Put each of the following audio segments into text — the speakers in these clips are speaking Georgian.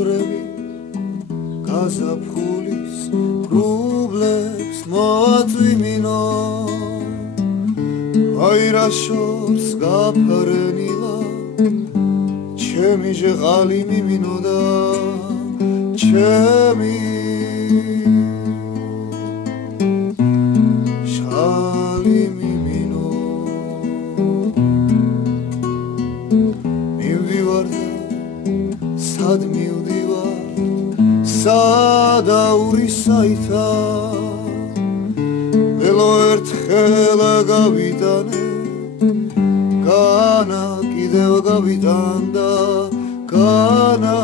ზურები გაზაფხულის რუბლებს მოაწვიმინო აი რა შორს გაფრენილა ჩემი ჟღალი მიმინოდა ჩემი ჟღალი მიმინო მივდივარ და სად მივდივარ სადაური საითა ველო ერთხელ გავიტანე განა კიდევ გავიტანდა განა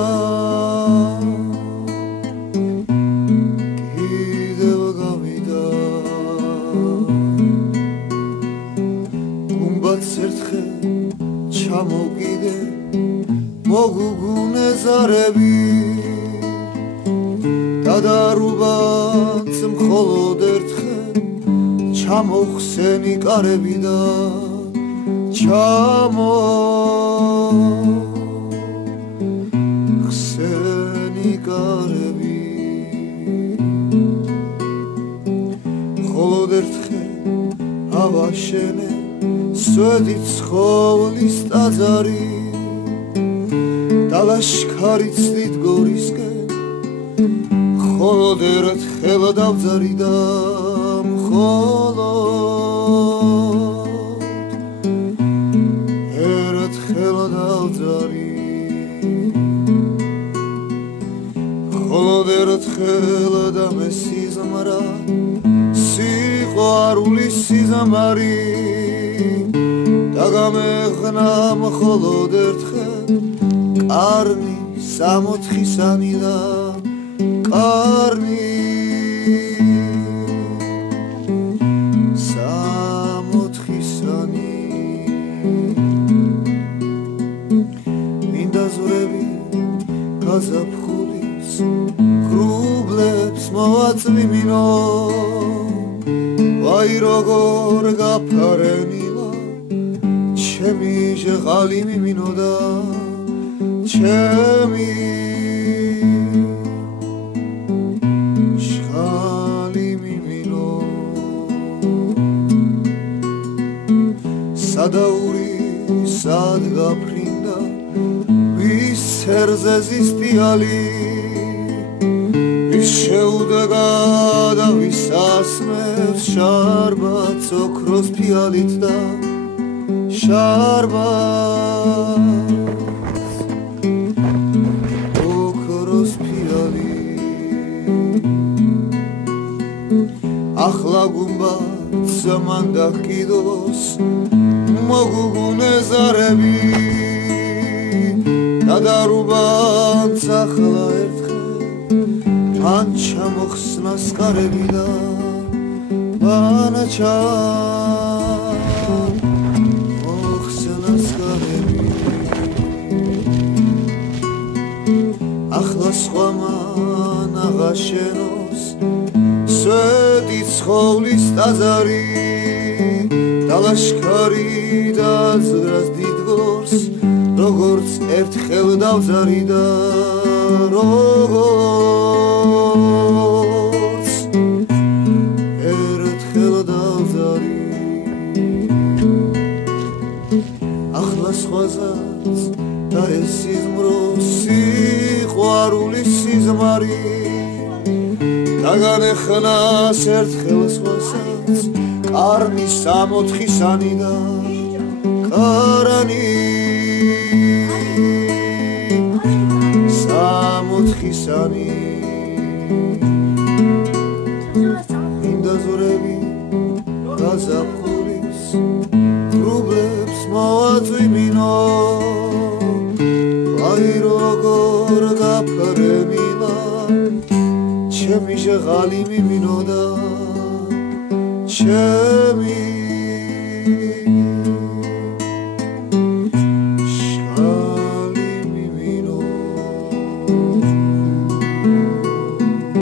კიდევ გავიტანდა გუმბათს ერთხელ ჩამოვკიდე მოგუგუნე ზარები დადარუბანს მხოლოდ ერთხელ ჩამოხსენი კარები და ჩამოხსენი კარები მხოლოდ ერთხელ ავაშენე სვეტით ცხოვლის ტაძარი და ლაშქარი ცდით გორისკენ მხოლოდ ერთხელ დავძარი და მხოლოდ ერთხელ დავძარი მხოლოდ ერთხელ დამესიზმრა სიყვარულის სიზმარი და გამეხნა მხოლოდ ერთხელ კარნი სამოთხისანი და კარნი სამოთხისანი მინდა ზურები გაზაფხულის რუბლებს მოაწვიმინო ვაი როგორ გაფრენილა ჩემი ჟღალი მიმინოდა ჩემი სადაური სად გაფრინდა ვის სერზე ზისტიალი ვის შეუდგა და ვის ასმევს შარბაც ოქროს ფიალით და შარბაც ოქროს ფიალით ახლა გუმბათს მანდა კიდოს მოგუგუნე ზარები დადარუბანს ახლა ერთხელ მან ჩამოხსნა სკარები და მან ჩამოხსნა სკარები ახლა სხვა მან აღაშენოს სვეტით ცხოვლის ტაძარი და ლაშქარი დაძრას დიდგორს როგორც ერთხელ დავძარი და როგორც ერთხელ დავძარი ახლა სხვაზაც და ეს სიზმრო სიყვარულის სიზმარი დაგანეხნას ერთხელ სხვასაც კარნი სამოთხისანი და კარანი სამოთხისანი მინდა ზურები გაზაფხულის რუბლებს მოაწვიმინო აი როგორ გაფრენილა ჩემი ჟღალი მიმინოდა ჩემი